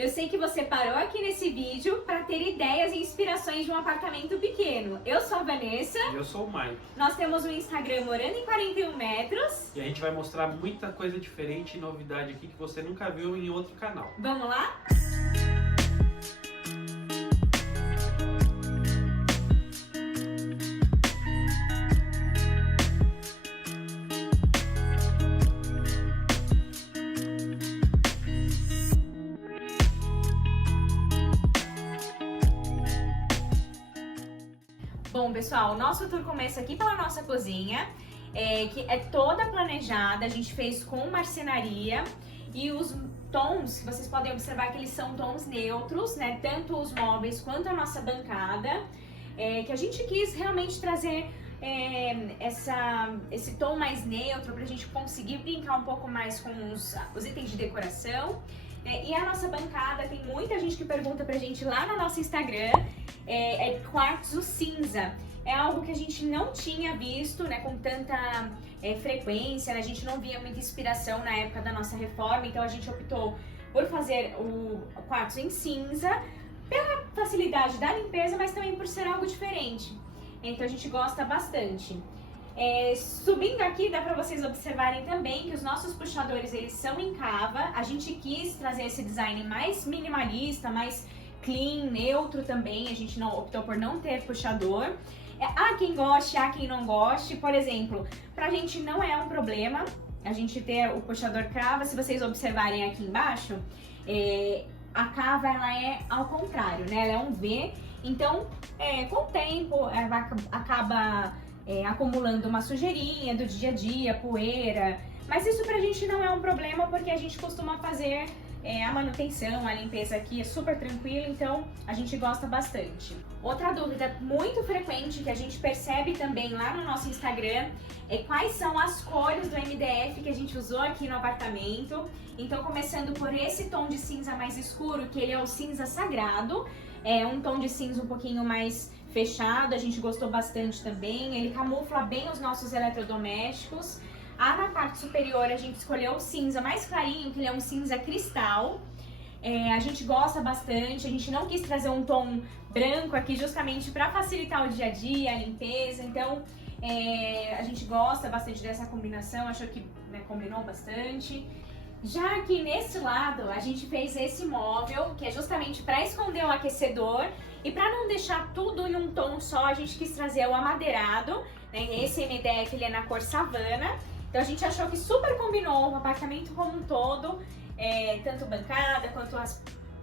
Eu sei que você parou aqui nesse vídeo para ter ideias e inspirações de um apartamento pequeno. Eu sou a Vanessa. E eu sou o Mike. Nós temos o Instagram Morando em 41 Metros. E a gente vai mostrar muita coisa diferente e novidade aqui que você nunca viu em outro canal. Vamos lá? Bom, pessoal, o nosso tour começa aqui pela nossa cozinha, que é toda planejada, a gente fez com marcenaria e os tons, vocês podem observar que eles são tons neutros, né? Tanto os móveis quanto a nossa bancada, que a gente quis realmente trazer esse tom mais neutro para a gente conseguir brincar um pouco mais com os itens de decoração. E a nossa bancada, tem muita gente que pergunta pra gente lá no nosso Instagram, é quartzo cinza. É algo que a gente não tinha visto, né, com tanta frequência, né? A gente não via muita inspiração na época da nossa reforma, então a gente optou por fazer o quartzo em cinza, pela facilidade da limpeza, mas também por ser algo diferente. Então a gente gosta bastante. Subindo aqui, dá para vocês observarem também que os nossos puxadores, eles são em cava. A gente quis trazer esse design mais minimalista, mais clean, neutro também. A gente optou por não ter puxador. Há quem goste, há quem não goste. Por exemplo, pra gente não é um problema a gente ter o puxador cava. Se vocês observarem aqui embaixo, a cava, ela é ao contrário, né? Ela é um V. Então, com o tempo, ela acaba acumulando uma sujeirinha do dia a dia, poeira, mas isso pra gente não é um problema porque a gente costuma fazer a manutenção, a limpeza aqui é super tranquila, então a gente gosta bastante. Outra dúvida muito frequente que a gente percebe também lá no nosso Instagram é quais são as cores do MDF que a gente usou aqui no apartamento. Então, começando por esse tom de cinza mais escuro, que ele é o cinza sagrado, é um tom de cinza um pouquinho mais fechado, a gente gostou bastante também, ele camufla bem os nossos eletrodomésticos. Na parte superior a gente escolheu o cinza mais clarinho, que ele é um cinza cristal. A gente gosta bastante, a gente não quis trazer um tom branco aqui justamente para facilitar o dia a dia, a limpeza, então a gente gosta bastante dessa combinação, achou que combinou bastante. Já aqui nesse lado, a gente fez esse móvel, que é justamente para esconder o aquecedor e para não deixar tudo em um tom só, a gente quis trazer o amadeirado, né? Esse MDF ele é na cor savana, então a gente achou que super combinou o apartamento como um todo, tanto bancada quanto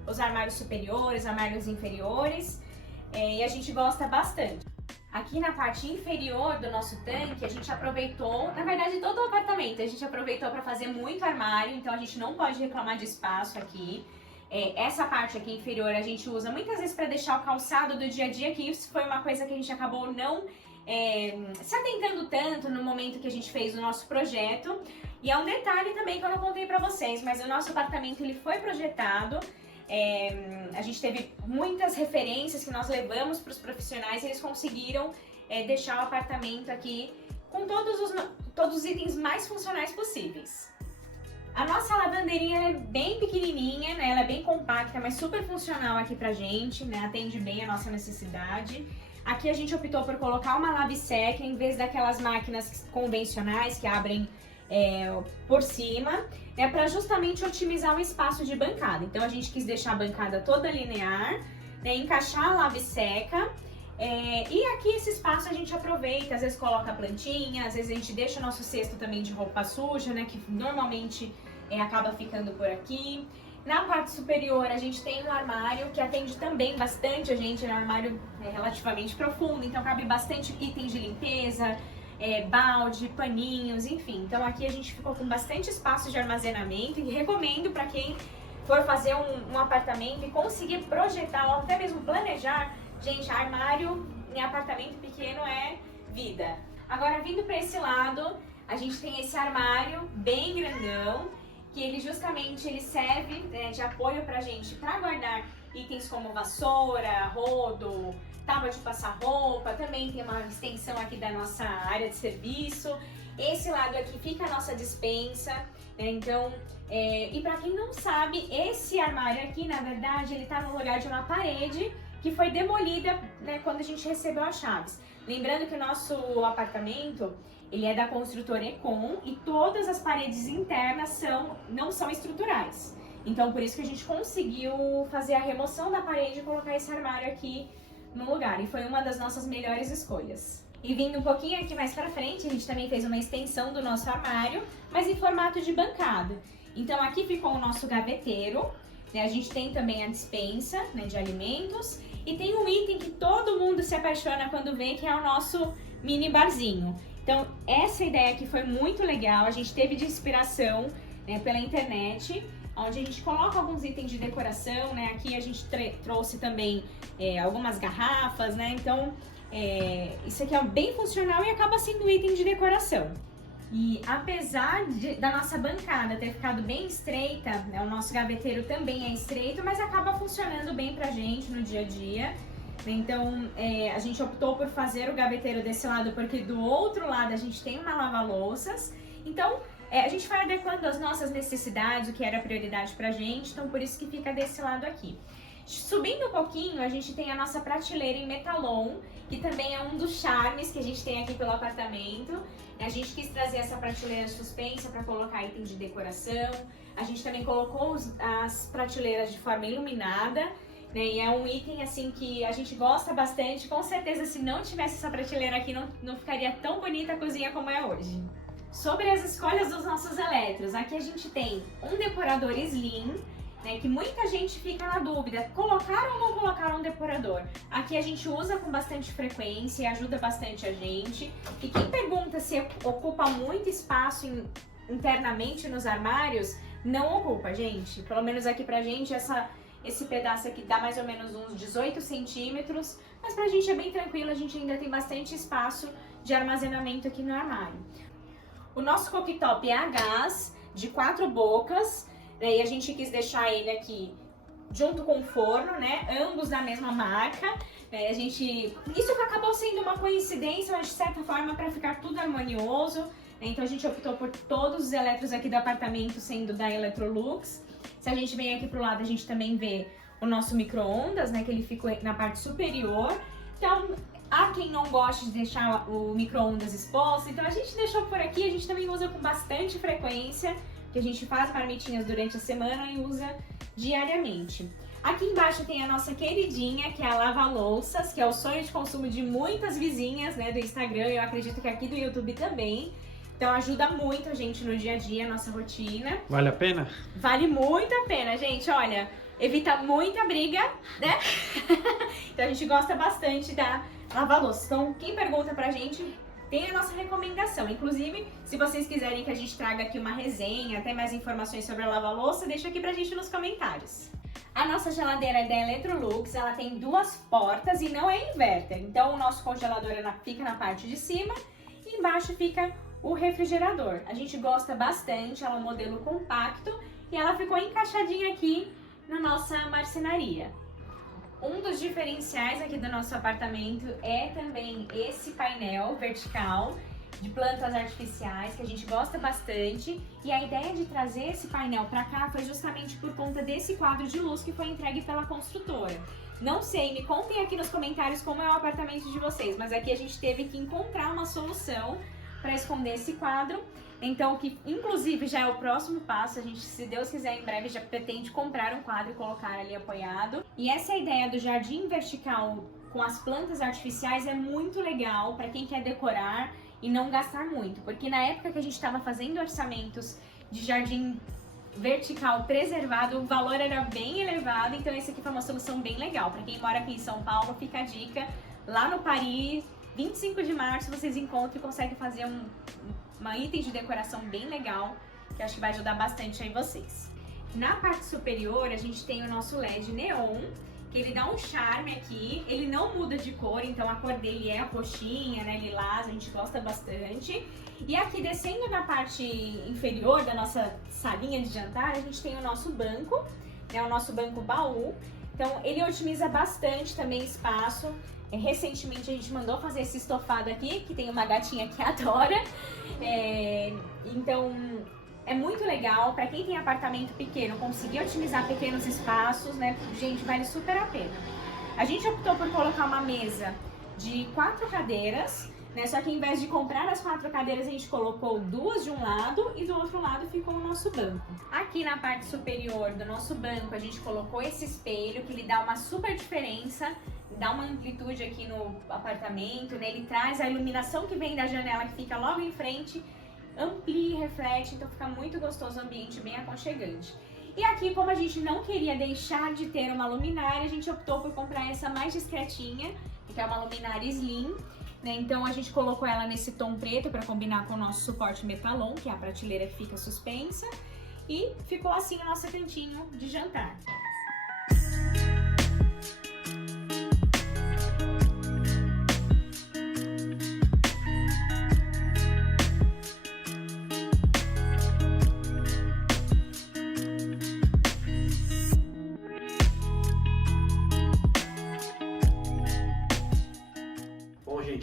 os armários superiores, armários inferiores, e a gente gosta bastante. Aqui na parte inferior do nosso tanque, a gente aproveitou, na verdade todo o apartamento, a gente aproveitou para fazer muito armário, então a gente não pode reclamar de espaço aqui. Essa parte aqui inferior a gente usa muitas vezes para deixar o calçado do dia a dia, que isso foi uma coisa que a gente acabou não se atentando tanto no momento que a gente fez o nosso projeto. E é um detalhe também que eu não contei para vocês, mas o nosso apartamento ele foi projetado. A gente teve muitas referências que nós levamos para os profissionais e eles conseguiram deixar o apartamento aqui com todos os itens mais funcionais possíveis. A nossa lavanderinha ela é bem pequenininha, né? Ela é bem compacta, mas super funcional aqui pra gente, né? Atende bem a nossa necessidade. Aqui a gente optou por colocar uma lave-seca em vez daquelas máquinas convencionais que abrem por cima, para justamente otimizar o espaço de bancada. Então a gente quis deixar a bancada toda linear, encaixar a lave-seca, e aqui esse espaço a gente aproveita, às vezes coloca plantinha, às vezes a gente deixa o nosso cesto também de roupa suja, né, que normalmente acaba ficando por aqui. Na parte superior a gente tem um armário que atende também bastante a gente, é um armário relativamente profundo, então cabe bastante itens de limpeza, balde, paninhos, enfim. Então aqui a gente ficou com bastante espaço de armazenamento e recomendo para quem for fazer um apartamento e conseguir projetar ou até mesmo planejar, gente, armário em apartamento pequeno é vida. Agora, vindo para esse lado, a gente tem esse armário bem grandão, que ele justamente serve de apoio pra gente para guardar itens como vassoura, rodo, tábua de passar roupa, também tem uma extensão aqui da nossa área de serviço. Esse lado aqui fica a nossa despensa, né? Então, e para quem não sabe, esse armário aqui, na verdade, ele tá no lugar de uma parede que foi demolida, né, quando a gente recebeu as chaves. Lembrando que o nosso apartamento, ele é da construtora Econ e todas as paredes internas não são estruturais. Então, por isso que a gente conseguiu fazer a remoção da parede e colocar esse armário aqui no lugar. E foi uma das nossas melhores escolhas. E vindo um pouquinho aqui mais pra frente, a gente também fez uma extensão do nosso armário, mas em formato de bancada. Então, aqui ficou o nosso gaveteiro, né? A gente tem também a despensa, né, de alimentos. E tem um item que todo mundo se apaixona quando vê, que é o nosso mini barzinho. Então, essa ideia aqui foi muito legal. A gente teve de inspiração, né, pela internet, onde a gente coloca alguns itens de decoração, né? Aqui a gente trouxe também algumas garrafas, né? Então, isso aqui é bem funcional e acaba sendo um item de decoração. E apesar da nossa bancada ter ficado bem estreita, né, o nosso gaveteiro também é estreito, mas acaba funcionando bem pra gente no dia a dia. Então, a gente optou por fazer o gaveteiro desse lado, porque do outro lado a gente tem uma lava-louças. Então, a gente vai adequando as nossas necessidades, o que era prioridade pra gente, então por isso que fica desse lado aqui. Subindo um pouquinho, a gente tem a nossa prateleira em metalon, que também é um dos charmes que a gente tem aqui pelo apartamento. A gente quis trazer essa prateleira suspensa para colocar itens de decoração. A gente também colocou as prateleiras de forma iluminada, né? E é um item assim que a gente gosta bastante. Com certeza, se não tivesse essa prateleira aqui, não ficaria tão bonita a cozinha como é hoje. Sobre as escolhas dos nossos eletros, aqui a gente tem um decorador slim, né, que muita gente fica na dúvida, colocar ou não colocar um decorador. Aqui a gente usa com bastante frequência e ajuda bastante a gente. E quem pergunta se ocupa muito espaço internamente nos armários, não ocupa, gente. Pelo menos aqui pra gente, esse pedaço aqui dá mais ou menos uns 18 centímetros, mas pra gente é bem tranquilo, a gente ainda tem bastante espaço de armazenamento aqui no armário. O nosso cooktop é a gás, de 4 bocas, e a gente quis deixar ele aqui junto com o forno, né? Ambos da mesma marca. Isso acabou sendo uma coincidência, mas de certa forma para ficar tudo harmonioso. Então a gente optou por todos os eletros aqui do apartamento sendo da Electrolux. Se a gente vem aqui pro lado, a gente também vê o nosso micro-ondas, né? Que ele ficou na parte superior. Então, há quem não goste de deixar o micro-ondas exposto, então a gente deixou por aqui, a gente também usa com bastante frequência, que a gente faz marmitinhas durante a semana e usa diariamente. Aqui embaixo tem a nossa queridinha, que é a lava-louças, que é o sonho de consumo de muitas vizinhas, né, do Instagram, eu acredito que aqui do YouTube também. Então ajuda muito a gente no dia a dia, a nossa rotina. Vale a pena? Vale muito a pena, gente, olha, evita muita briga, né? Então a gente gosta bastante da lava-louça. Então, quem pergunta pra gente, tem a nossa recomendação. Inclusive, se vocês quiserem que a gente traga aqui uma resenha, até mais informações sobre a lava-louça, deixa aqui pra gente nos comentários. A nossa geladeira é da Electrolux, ela tem 2 portas e não é inverter. Então, o nosso congelador fica na parte de cima e embaixo fica o refrigerador. A gente gosta bastante, ela é um modelo compacto e ela ficou encaixadinha aqui na nossa marcenaria. Um dos diferenciais aqui do nosso apartamento é também esse painel vertical de plantas artificiais, que a gente gosta bastante. E a ideia de trazer esse painel para cá foi justamente por conta desse quadro de luz que foi entregue pela construtora. Não sei, me contem aqui nos comentários como é o apartamento de vocês, mas aqui a gente teve que encontrar uma solução para esconder esse quadro. Então, que inclusive já é o próximo passo, a gente, se Deus quiser, em breve já pretende comprar um quadro e colocar ali apoiado. E essa ideia do jardim vertical com as plantas artificiais é muito legal para quem quer decorar e não gastar muito, porque na época que a gente estava fazendo orçamentos de jardim vertical preservado, o valor era bem elevado, então esse aqui foi uma solução bem legal. Para quem mora aqui em São Paulo, fica a dica, lá no Paris, 25 de março, vocês encontram e conseguem fazer uma item de decoração bem legal, que eu acho que vai ajudar bastante aí vocês. Na parte superior, a gente tem o nosso LED neon, que ele dá um charme aqui, ele não muda de cor, então a cor dele é a roxinha, né, lilás, a gente gosta bastante. E aqui descendo na parte inferior da nossa salinha de jantar, a gente tem o nosso banco, né, o nosso banco baú. Então ele otimiza bastante também espaço. Recentemente a gente mandou fazer esse estofado aqui, que tem uma gatinha que adora. Então é muito legal para quem tem apartamento pequeno, conseguir otimizar pequenos espaços, né? Gente, vale super a pena. A gente optou por colocar uma mesa de 4 cadeiras, né? Só que ao invés de comprar as 4 cadeiras, a gente colocou 2 de um lado e do outro lado ficou o nosso banco. Aqui na parte superior do nosso banco, a gente colocou esse espelho, que ele dá uma super diferença, dá uma amplitude aqui no apartamento, né? Ele traz a iluminação que vem da janela, que fica logo em frente, amplia e reflete, então fica muito gostoso o ambiente, bem aconchegante. E aqui, como a gente não queria deixar de ter uma luminária, a gente optou por comprar essa mais discretinha, que é uma luminária slim, né? Então a gente colocou ela nesse tom preto para combinar com o nosso suporte metalon, que é a prateleira que fica suspensa, e ficou assim o nosso cantinho de jantar.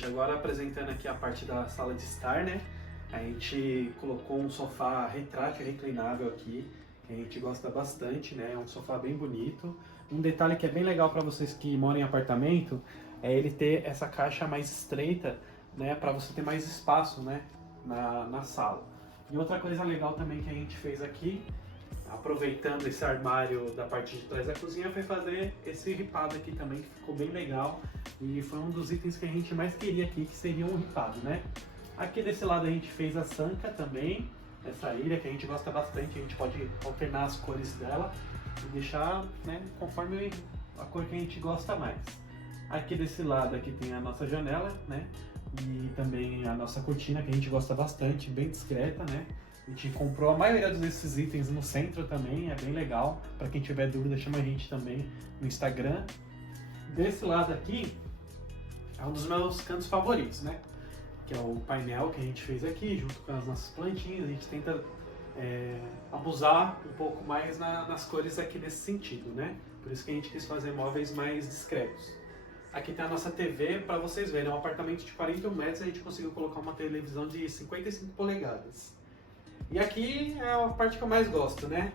Agora apresentando aqui a parte da sala de estar, né? A gente colocou um sofá retrátil reclinável aqui, que a gente gosta bastante, né? É um sofá bem bonito. Um detalhe que é bem legal para vocês que moram em apartamento é ele ter essa caixa mais estreita, né? Para você ter mais espaço, né? Na sala. E outra coisa legal também que a gente fez aqui, aproveitando esse armário da parte de trás da cozinha, foi fazer esse ripado aqui também, que ficou bem legal. E foi um dos itens que a gente mais queria aqui, que seria um ripado, né? Aqui desse lado a gente fez a sanca também, essa ilha que a gente gosta bastante, a gente pode alternar as cores dela e deixar, né, conforme a cor que a gente gosta mais. Aqui desse lado aqui tem a nossa janela, né? E também a nossa cortina, que a gente gosta bastante, bem discreta, né? A gente comprou a maioria desses itens no centro também, é bem legal. Para quem tiver dúvida, chama a gente também no Instagram. Desse lado aqui é um dos meus cantos favoritos, né? Que é o painel que a gente fez aqui, junto com as nossas plantinhas. A gente tenta abusar um pouco mais nas cores aqui nesse sentido, né? Por isso que a gente quis fazer móveis mais discretos. Aqui tem a nossa TV, para vocês verem, é um apartamento de 41 metros, a gente conseguiu colocar uma televisão de 55 polegadas. E aqui é a parte que eu mais gosto, né?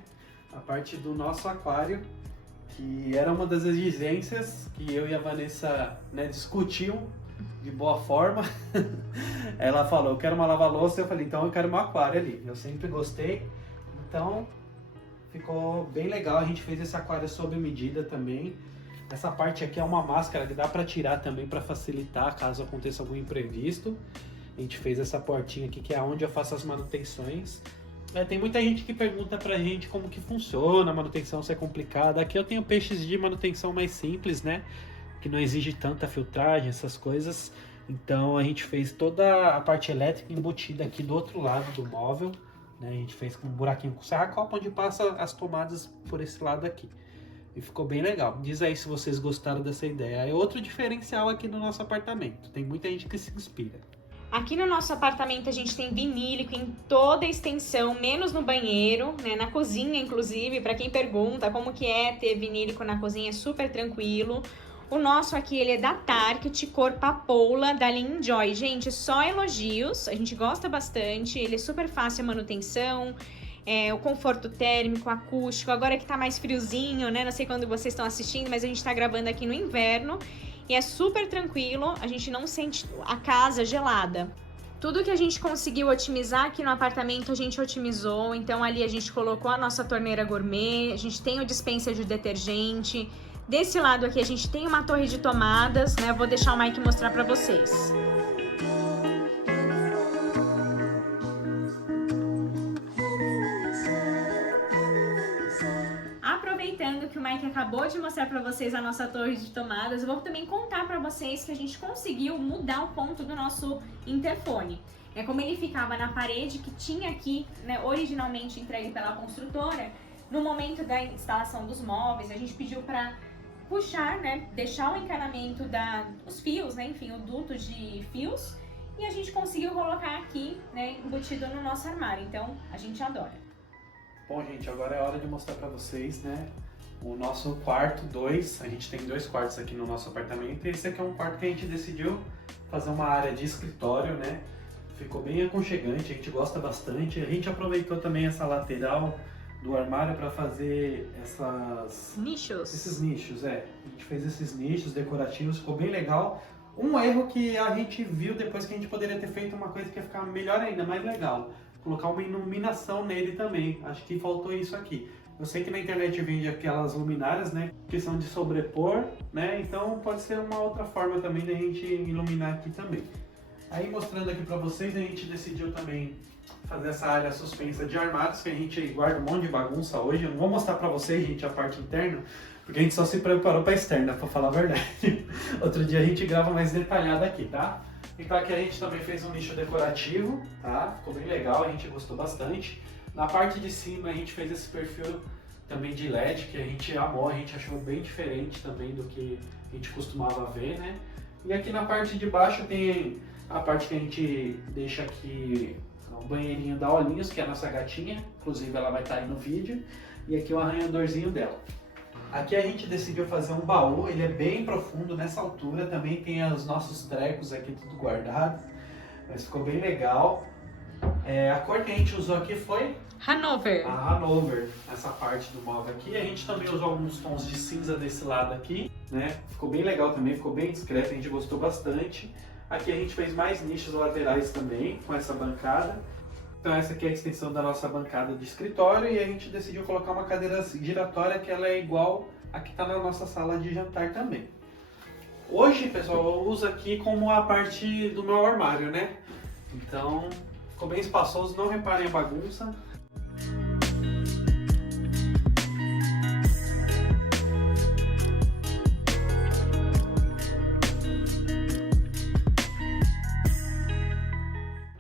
A parte do nosso aquário, que era uma das exigências que eu e a Vanessa, né, discutimos de boa forma. Ela falou, eu quero uma lava-louça, eu falei, então eu quero um aquário ali. Eu sempre gostei, então ficou bem legal. A gente fez esse aquário sob medida também. Essa parte aqui é uma máscara que dá para tirar também para facilitar caso aconteça algum imprevisto. A gente fez essa portinha aqui que é onde eu faço as manutenções. Tem muita gente que pergunta pra gente como que funciona a manutenção, se é complicada. Aqui eu tenho peixes de manutenção mais simples, né? Que não exige tanta filtragem, essas coisas. Então a gente fez toda a parte elétrica embutida aqui do outro lado do móvel, né? A gente fez com um buraquinho com serra-copa onde passa as tomadas por esse lado aqui. E ficou bem legal. Diz aí se vocês gostaram dessa ideia. É outro diferencial aqui no nosso apartamento. Tem muita gente que se inspira. Aqui no nosso apartamento a gente tem vinílico em toda a extensão, menos no banheiro, né? Na cozinha, inclusive, para quem pergunta como que é ter vinílico na cozinha, é super tranquilo. O nosso aqui, ele é da Target, cor papoula, da linha Enjoy. Gente, só elogios, a gente gosta bastante, ele é super fácil a manutenção, o conforto térmico, acústico, agora que tá mais friozinho, né? Não sei quando vocês estão assistindo, mas a gente tá gravando aqui no inverno. E é super tranquilo, a gente não sente a casa gelada. Tudo que a gente conseguiu otimizar aqui no apartamento, a gente otimizou. Então ali a gente colocou a nossa torneira gourmet, a gente tem o dispenser de detergente. Desse lado aqui a gente tem uma torre de tomadas, né? Eu vou deixar o Mike mostrar pra vocês. Aproveitando que o Mike acabou de mostrar para vocês a nossa torre de tomadas, eu vou também contar para vocês que a gente conseguiu mudar o ponto do nosso interfone. É como ele ficava na parede que tinha aqui, né, originalmente entregue pela construtora. No momento da instalação dos móveis, a gente pediu para puxar, né, deixar o encanamento dos fios, né, enfim, o duto de fios, e a gente conseguiu colocar aqui, né, embutido no nosso armário. Então, a gente adora. Bom, gente, agora é hora de mostrar pra vocês, né, o nosso quarto 2, a gente tem 2 quartos aqui no nosso apartamento, e esse aqui é um quarto que a gente decidiu fazer uma área de escritório, né? Ficou bem aconchegante, a gente gosta bastante. A gente aproveitou também essa lateral do armário para fazer esses nichos, A gente fez esses nichos decorativos, ficou bem legal. Um erro que a gente viu depois que a gente poderia ter feito uma coisa que ia ficar melhor ainda, mais legal. Colocar uma iluminação nele também. Acho que faltou isso aqui. Eu sei que na internet vende aquelas luminárias, né, que são de sobrepor, né, então pode ser uma outra forma também da gente iluminar aqui também. Aí mostrando aqui pra vocês, a gente decidiu também fazer essa área suspensa de armários, que a gente guarda um monte de bagunça hoje. Eu não vou mostrar pra vocês, gente, a parte interna, porque a gente só se preparou pra externa, pra falar a verdade. Outro dia a gente grava mais detalhado aqui, tá? Então aqui a gente também fez um nicho decorativo, tá? Ficou bem legal, a gente gostou bastante. Na parte de cima a gente fez esse perfil também de LED, que a gente amou, a gente achou bem diferente também do que a gente costumava ver, né? E aqui na parte de baixo tem a parte que a gente deixa aqui o banheirinho da Olhinhos, que é a nossa gatinha, inclusive ela vai estar aí no vídeo, e aqui o arranhadorzinho dela. Aqui a gente decidiu fazer um baú, ele é bem profundo nessa altura, também tem os nossos trecos aqui tudo guardado, mas ficou bem legal. A cor que a gente usou aqui foi Hanover. A Hanover, essa parte do móvel aqui. A gente também usou alguns tons de cinza desse lado aqui, né? Ficou bem legal também, ficou bem discreto, a gente gostou bastante. Aqui a gente fez mais nichos laterais também, com essa bancada. Então essa aqui é a extensão da nossa bancada de escritório, e a gente decidiu colocar uma cadeira giratória que ela é igual a que está na nossa sala de jantar também. Hoje, pessoal, eu uso aqui como a parte do meu armário, né? Então ficou bem espaçoso, não reparem a bagunça.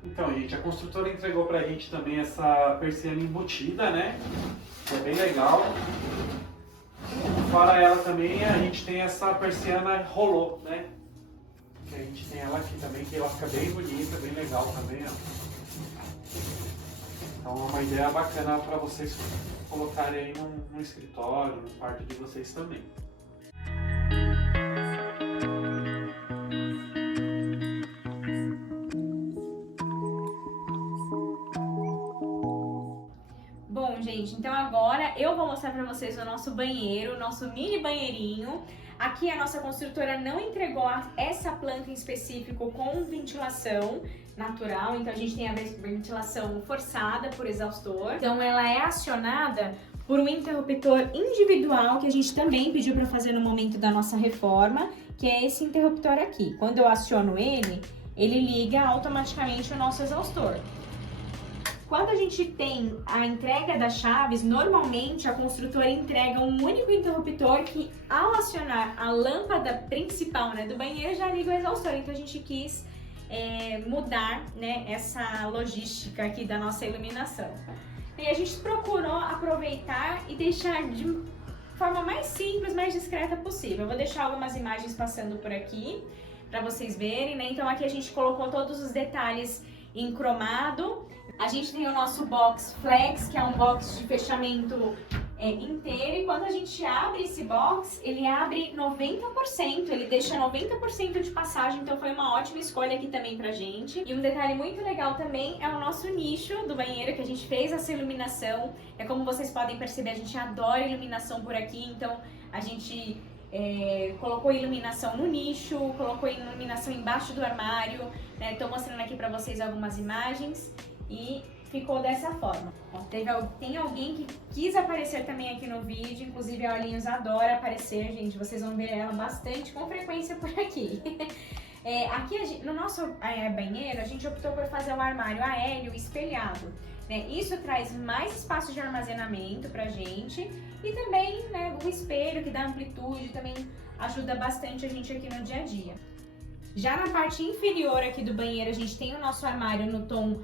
Então, gente, a construtora entregou pra gente também essa persiana embutida, né? Que é bem legal. Fora ela também, a gente tem essa persiana rolô, né? Que a gente tem ela aqui também, que ela fica bem bonita, bem legal também, ó. Então é uma ideia bacana para vocês colocarem aí no escritório, no quarto de vocês também. Bom, gente, então agora eu vou mostrar pra vocês o nosso banheiro, o nosso mini banheirinho. Aqui a nossa construtora não entregou essa planta em específico com ventilação natural, então a gente tem a ventilação forçada por exaustor. Então ela é acionada por um interruptor individual que a gente também pediu para fazer no momento da nossa reforma, que é esse interruptor aqui. Quando eu aciono ele, ele liga automaticamente o nosso exaustor. Quando a gente tem a entrega das chaves, normalmente a construtora entrega um único interruptor que, ao acionar a lâmpada principal, né, do banheiro, já liga o exaustor. Então a gente quis mudar, né, essa logística aqui da nossa iluminação. E a gente procurou aproveitar e deixar de forma mais simples, mais discreta possível. Eu vou deixar algumas imagens passando por aqui para vocês verem, né? Então aqui a gente colocou todos os detalhes em cromado. A gente tem o nosso box flex, que é um box de fechamento inteiro, e quando a gente abre esse box, ele abre 90%, ele deixa 90% de passagem, então foi uma ótima escolha aqui também pra gente. E um detalhe muito legal também é o nosso nicho do banheiro, que a gente fez essa iluminação. Como vocês podem perceber, a gente adora iluminação por aqui, então a gente colocou iluminação no nicho, colocou iluminação embaixo do armário, né? Tô mostrando aqui pra vocês algumas imagens. E ficou dessa forma. Tem alguém que quis aparecer também aqui no vídeo, inclusive a Olhinhos adora aparecer, gente, vocês vão ver ela bastante com frequência por aqui. Aqui no nosso banheiro, a gente optou por fazer um armário aéreo espelhado, né? Isso traz mais espaço de armazenamento pra gente, e também, né, o espelho que dá amplitude também ajuda bastante a gente aqui no dia a dia. Já na parte inferior aqui do banheiro, a gente tem o nosso armário no tom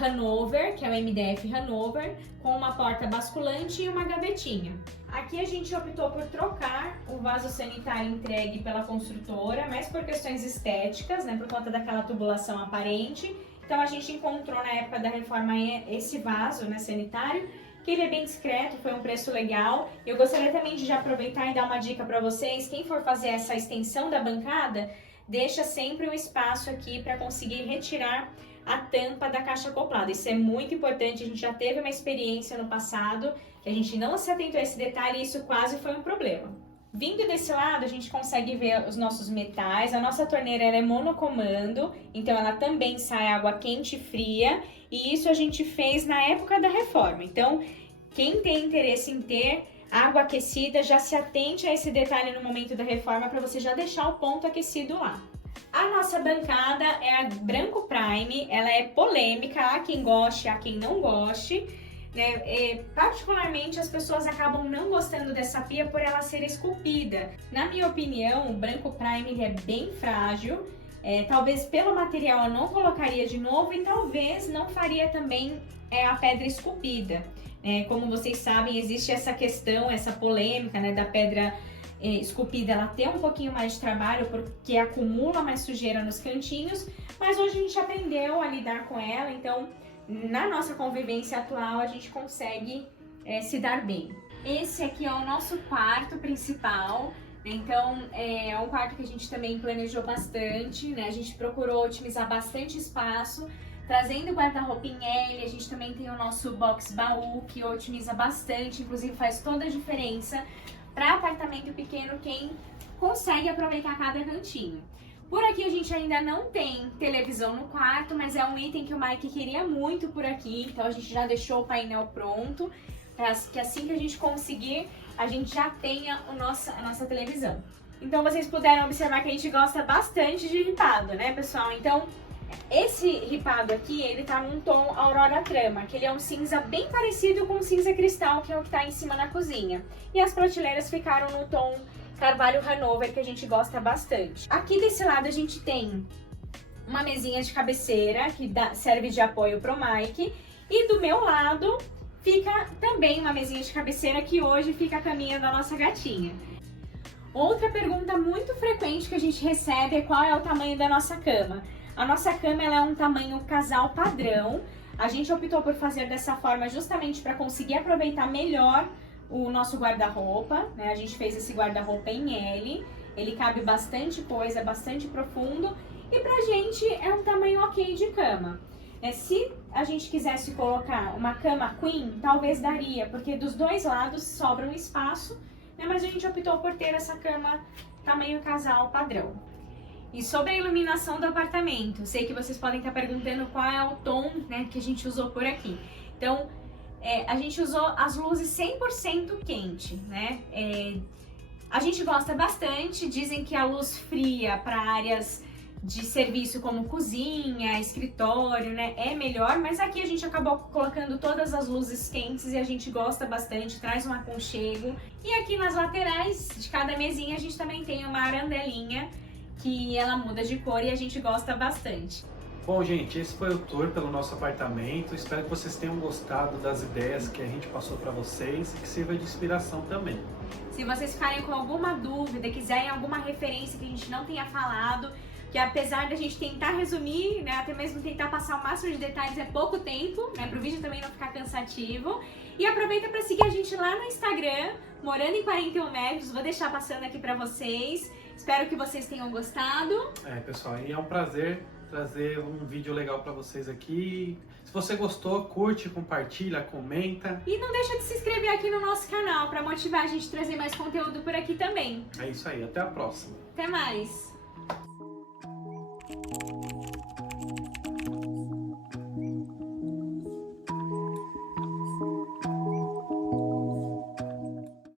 Hanover, que é o MDF Hanover, com uma porta basculante e uma gavetinha. Aqui a gente optou por trocar o vaso sanitário entregue pela construtora, mas por questões estéticas, né, por conta daquela tubulação aparente. Então a gente encontrou na época da reforma esse vaso, né, sanitário, que ele é bem discreto, foi um preço legal. Eu gostaria também de já aproveitar e dar uma dica para vocês, quem for fazer essa extensão da bancada, deixa sempre um espaço aqui para conseguir retirar a tampa da caixa acoplada. Isso é muito importante, a gente já teve uma experiência no passado, que a gente não se atentou a esse detalhe e isso quase foi um problema. Vindo desse lado, a gente consegue ver os nossos metais. A nossa torneira ela é monocomando, então ela também sai água quente e fria. E isso a gente fez na época da reforma. Então, quem tem interesse em ter água aquecida, já se atente a esse detalhe no momento da reforma para você já deixar o ponto aquecido lá. A nossa bancada é a Branco Prime, ela é polêmica, há quem goste, há quem não goste. Particularmente as pessoas acabam não gostando dessa pia por ela ser esculpida. Na minha opinião, o Branco Prime ele é bem frágil, talvez pelo material eu não colocaria de novo e talvez não faria também a pedra esculpida. Como vocês sabem, existe essa questão, essa polêmica, né, da pedra esculpida, ela tem um pouquinho mais de trabalho porque acumula mais sujeira nos cantinhos, mas hoje a gente aprendeu a lidar com ela, então na nossa convivência atual a gente consegue se dar bem. Esse aqui é o nosso quarto principal, então é um quarto que a gente também planejou bastante, né? A gente procurou otimizar bastante espaço, trazendo o guarda-roupa em L. A gente também tem o nosso box baú que otimiza bastante, inclusive faz toda a diferença para apartamento pequeno quem consegue aproveitar cada cantinho. Por aqui a gente ainda não tem televisão no quarto, mas é um item que o Mike queria muito por aqui, então a gente já deixou o painel pronto, para que assim que a gente conseguir, a gente já tenha a nossa televisão. Então vocês puderam observar que a gente gosta bastante de ripado, né, pessoal? Então esse ripado aqui, ele tá num tom Aurora Trama, que ele é um cinza bem parecido com o cinza cristal, que é o que tá em cima na cozinha. E as prateleiras ficaram no tom Carvalho Hanover, que a gente gosta bastante. Aqui desse lado a gente tem uma mesinha de cabeceira, que serve de apoio pro Mike. E do meu lado fica também uma mesinha de cabeceira, que hoje fica a caminha da nossa gatinha. Outra pergunta muito frequente que a gente recebe é qual é o tamanho da nossa cama. A nossa cama ela é um tamanho casal padrão. A gente optou por fazer dessa forma justamente para conseguir aproveitar melhor o nosso guarda-roupa, né? A gente fez esse guarda-roupa em L, ele cabe bastante coisa, bastante profundo e pra gente é um tamanho ok de cama. Se a gente quisesse colocar uma cama queen, talvez daria, porque dos dois lados sobra um espaço, né? Mas a gente optou por ter essa cama tamanho casal padrão. E sobre a iluminação do apartamento, sei que vocês podem estar perguntando qual é o tom, né, que a gente usou por aqui. Então, a gente usou as luzes 100% quente, né? A gente gosta bastante, dizem que a luz fria para áreas de serviço como cozinha, escritório, né, é melhor, mas aqui a gente acabou colocando todas as luzes quentes e a gente gosta bastante, traz um aconchego. E aqui nas laterais de cada mesinha a gente também tem uma arandelinha que ela muda de cor e a gente gosta bastante. Bom, gente, esse foi o tour pelo nosso apartamento. Espero que vocês tenham gostado das ideias que a gente passou para vocês e que sirva de inspiração também. Se vocês ficarem com alguma dúvida, quiserem alguma referência que a gente não tenha falado, que apesar da gente tentar resumir, né, até mesmo tentar passar o máximo de detalhes, é pouco tempo, né, para o vídeo também não ficar cansativo. E aproveita para seguir a gente lá no Instagram, Morando em 41 Metros, vou deixar passando aqui para vocês. Espero que vocês tenham gostado. Pessoal, e é um prazer trazer um vídeo legal para vocês aqui. Se você gostou, curte, compartilha, comenta. E não deixa de se inscrever aqui no nosso canal para motivar a gente a trazer mais conteúdo por aqui também. É isso aí, até a próxima. Até mais!